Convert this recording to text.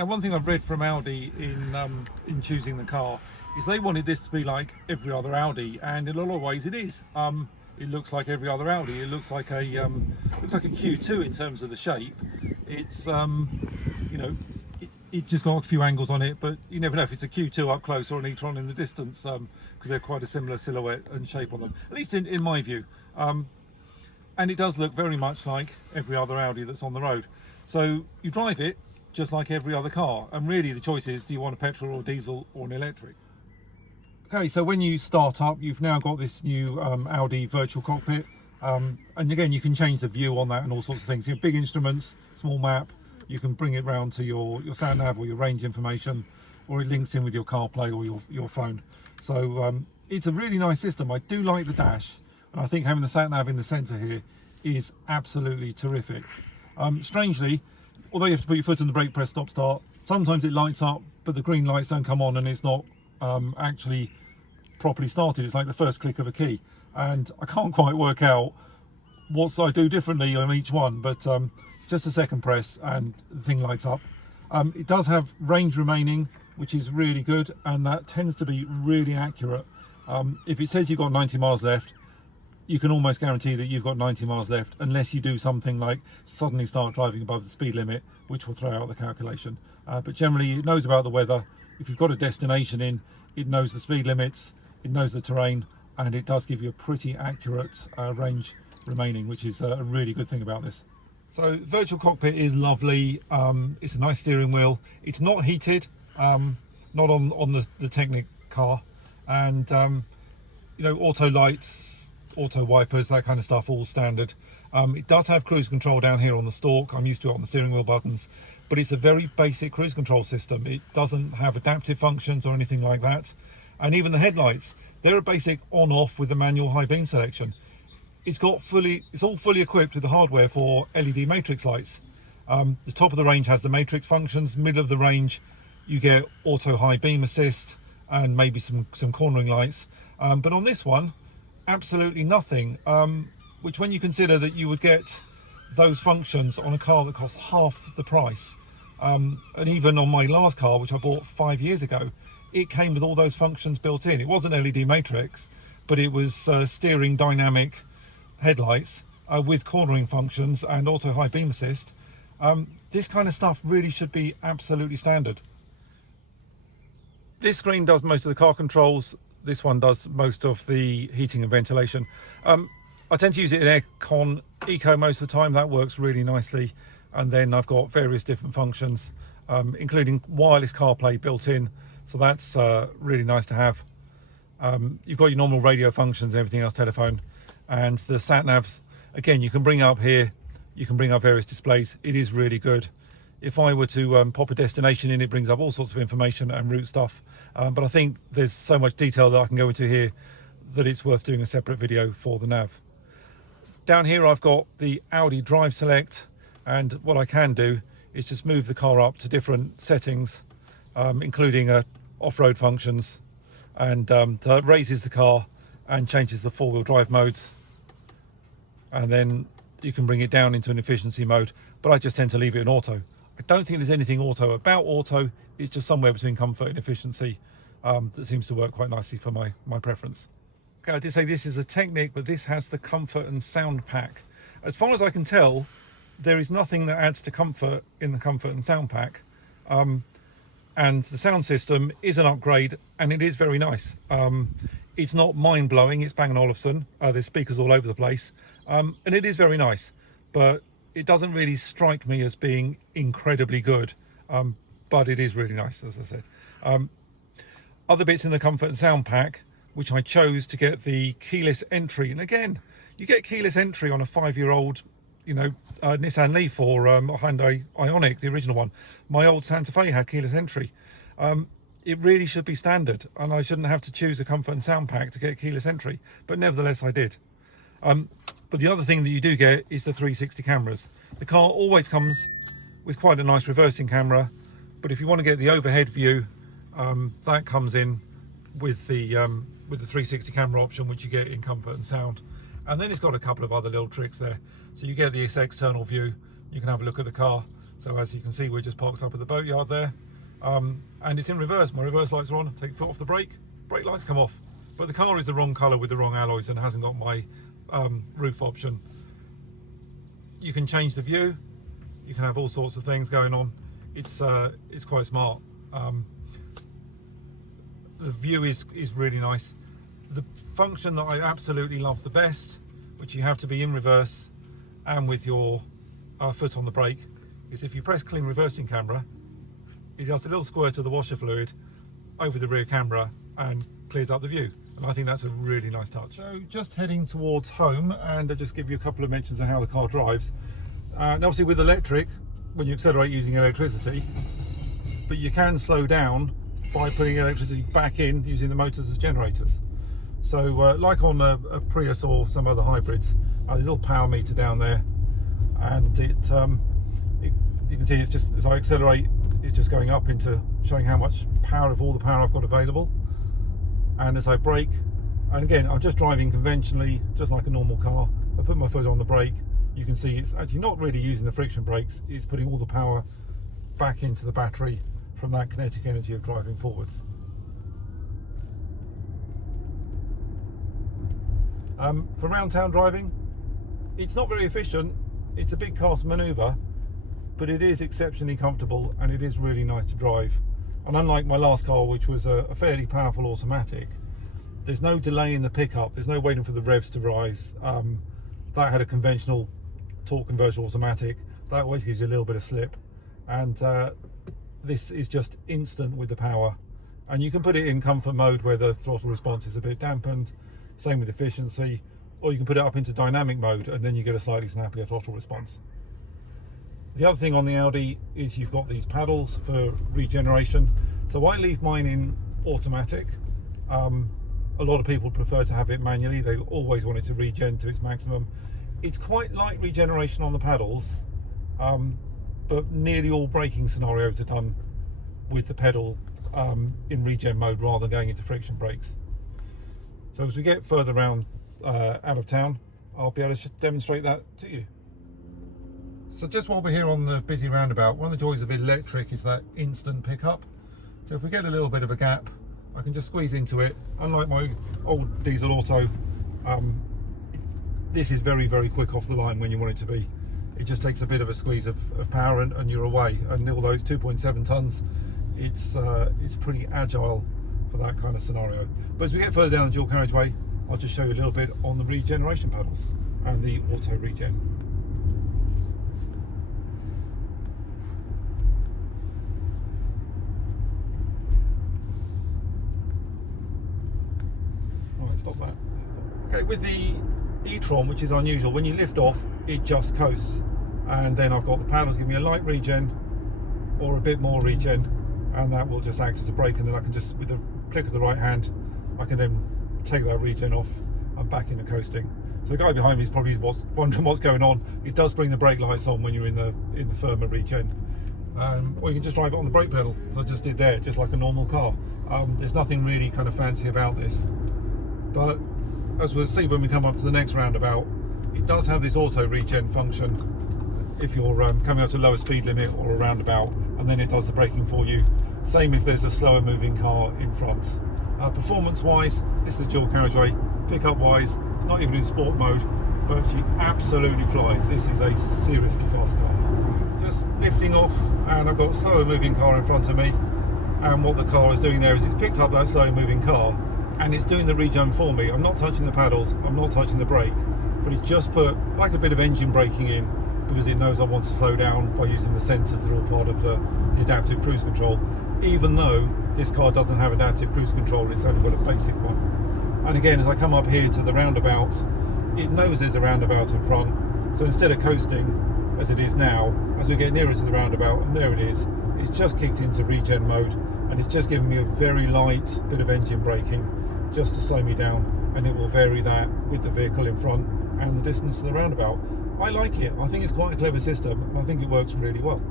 Now, one thing I've read from Audi in choosing the car is they wanted this to be like every other Audi, and in a lot of ways it is. It looks like every other Audi. It looks like a Q2 in terms of the shape. It's you know, it's just got a few angles on it, but you never know if it's a Q2 up close or an e-tron in the distance, because they're quite a similar silhouette and shape on them, at least in my view. And it does look very much like every other Audi that's on the road. So you drive it just like every other car, and really the choice is, do you want a petrol or diesel or an electric? Okay, so when you start up, you've now got this new Audi virtual cockpit, and again you can change the view on that and all sorts of things. You have big instruments, small map, you can bring it round to your sat nav or your range information, or it links in with your CarPlay or your phone. So it's a really nice system. I do like the dash, and I think having the sat nav in the centre here is absolutely terrific. Strangely, although you have to put your foot on the brake, press stop start, sometimes it lights up but the green lights don't come on and it's not actually properly started. It's like the first click of a key, and I can't quite work out what I do differently on each one, but just a second press and the thing lights up. It does have range remaining, which is really good, and that tends to be really accurate. If it says you've got 90 miles left, you can almost guarantee that you've got 90 miles left, unless you do something like suddenly start driving above the speed limit, which will throw out the calculation. But generally it knows about the weather. If you've got a destination in, it knows the speed limits, it knows the terrain, and it does give you a pretty accurate range remaining, which is a really good thing about this. So virtual cockpit is lovely. It's a nice steering wheel. It's not heated, not on the Technic car, and you know, auto lights, auto wipers, that kind of stuff, all standard. It does have cruise control down here on the stalk. I'm used to it on the steering wheel buttons, but it's a very basic cruise control system. It doesn't have adaptive functions or anything like that. And even the headlights, they're a basic on-off with the manual high beam selection. It's all fully equipped with the hardware for LED matrix lights. The top of the range has the matrix functions. Middle of the range, you get auto high beam assist and maybe some cornering lights. But on this one, absolutely nothing, which, when you consider that you would get those functions on a car that costs half the price, and even on my last car, which I bought 5 years ago, it came with all those functions built in. It wasn't LED matrix, but it was steering dynamic headlights with cornering functions and auto high beam assist. This kind of stuff really should be absolutely standard. This screen does most of the car controls. This one does most of the heating and ventilation. I tend to use it in aircon eco most of the time. That works really nicely. And then I've got various different functions, including wireless CarPlay built in. So that's really nice to have. You've got your normal radio functions and everything else, telephone. And the sat navs, again, you can bring up here, you can bring up various displays. It is really good. If I were to pop a destination in, it brings up all sorts of information and route stuff. But I think there's so much detail that I can go into here that it's worth doing a separate video for the nav. Down here I've got the Audi Drive Select, and what I can do is just move the car up to different settings, including off-road functions, and that raises the car and changes the four-wheel drive modes. And then you can bring it down into an efficiency mode, but I just tend to leave it in auto. I don't think there's anything auto about auto. It's just somewhere between comfort and efficiency that seems to work quite nicely for my preference. Okay, I did say this is a Technic, but this has the comfort and sound pack. As far as I can tell, there is nothing that adds to comfort in the comfort and sound pack. And the sound system is an upgrade, and it is very nice. It's not mind-blowing, it's Bang & Olufsen. There's speakers all over the place, and it is very nice, but it doesn't really strike me as being incredibly good, but it is really nice, as I said. Other bits in the comfort and sound pack, which I chose to get the keyless entry, and again, you get keyless entry on a 5-year-old, you know, Nissan Leaf or Hyundai Ioniq, the original one. My old Santa Fe had keyless entry. It really should be standard, and I shouldn't have to choose a comfort and sound pack to get keyless entry, but nevertheless I did. But the other thing that you do get is the 360 cameras. The car always comes with quite a nice reversing camera, but if you want to get the overhead view, that comes in with the 360 camera option, which you get in comfort and sound. And then it's got a couple of other little tricks there. So you get this external view, you can have a look at the car, So as you can see, we're just parked up at the boatyard there, and it's in reverse. My reverse lights are on. Take foot off the brake lights come off. But the car is the wrong colour with the wrong alloys and hasn't got my roof option. You can change the view. You can have all sorts of things going on. It's quite smart. The view is really nice. The function that I absolutely love the best, which you have to be in reverse and with your foot on the brake, is if you press clean reversing camera, it does a little squirt of the washer fluid over the rear camera and clears up the view. And I think that's a really nice touch. So just heading towards home, and I'll just give you a couple of mentions of how the car drives. And obviously with electric, when you accelerate using electricity, but you can slow down by putting electricity back in using the motors as generators. So like on a Prius or some other hybrids, there's a little power meter down there, and you can see it's just, as I accelerate, it's just going up into showing how much power of all the power I've got available. And as I brake, and again, I'm just driving conventionally, just like a normal car. If I put my foot on the brake, you can see it's actually not really using the friction brakes, it's putting all the power back into the battery from that kinetic energy of driving forwards. For round town driving, it's not very efficient. It's a big cast manoeuvre, but it is exceptionally comfortable and it is really nice to drive. And unlike my last car, which was a fairly powerful automatic, there's no delay in the pickup. There's no waiting for the revs to rise. That had a conventional torque converter automatic. That always gives you a little bit of slip. And this is just instant with the power. And you can put it in comfort mode where the throttle response is a bit dampened. Same with efficiency. Or you can put it up into dynamic mode and then you get a slightly snappier throttle response. The other thing on the Audi is you've got these paddles for regeneration. So I leave mine in automatic. A lot of people prefer to have it manually. They always want it to regen to its maximum. It's quite light regeneration on the paddles, but nearly all braking scenarios are done with the pedal in regen mode rather than going into friction brakes. So as we get further around out of town, I'll be able to demonstrate that to you. So just while we're here on the busy roundabout, one of the joys of electric is that instant pickup. So if we get a little bit of a gap, I can just squeeze into it. Unlike my old diesel auto, this is very, very quick off the line when you want it to be. It just takes a bit of a squeeze of power and you're away. And although it's 2.7 tons, it's pretty agile for that kind of scenario. But as we get further down the dual carriageway, I'll just show you a little bit on the regeneration pedals and the auto regen. Stop that. Okay, with the eTron, which is unusual, when you lift off, it just coasts. And then I've got the paddles giving me a light regen or a bit more regen, and that will just act as a brake, and then I can just, with the click of the right hand, I can then take that regen off and back into coasting. So the guy behind me is probably wondering what's going on. It does bring the brake lights on when you're in the firmer regen. Or you can just drive it on the brake pedal, as I just did there, just like a normal car. There's nothing really kind of fancy about this. But as we'll see when we come up to the next roundabout, it does have this auto regen function if you're coming up to a lower speed limit or a roundabout, and then it does the braking for you. Same if there's a slower moving car in front. Performance wise, this is dual carriageway. Pickup wise, it's not even in sport mode, but she absolutely flies. This is a seriously fast car. Just lifting off, and I've got a slower moving car in front of me, and what the car is doing there is it's picked up that slow moving car and it's doing the regen for me. I'm not touching the paddles, I'm not touching the brake, but it just put like a bit of engine braking in because it knows I want to slow down by using the sensors that are all part of the adaptive cruise control. Even though this car doesn't have adaptive cruise control, it's only got a basic one. And again, as I come up here to the roundabout, it knows there's a roundabout in front, so instead of coasting as it is now, as we get nearer to the roundabout, and there it is, it's just kicked into regen mode, and it's just giving me a very light bit of engine braking just to slow me down, and it will vary that with the vehicle in front and the distance to the roundabout. I like it. I think it's quite a clever system, and I think it works really well.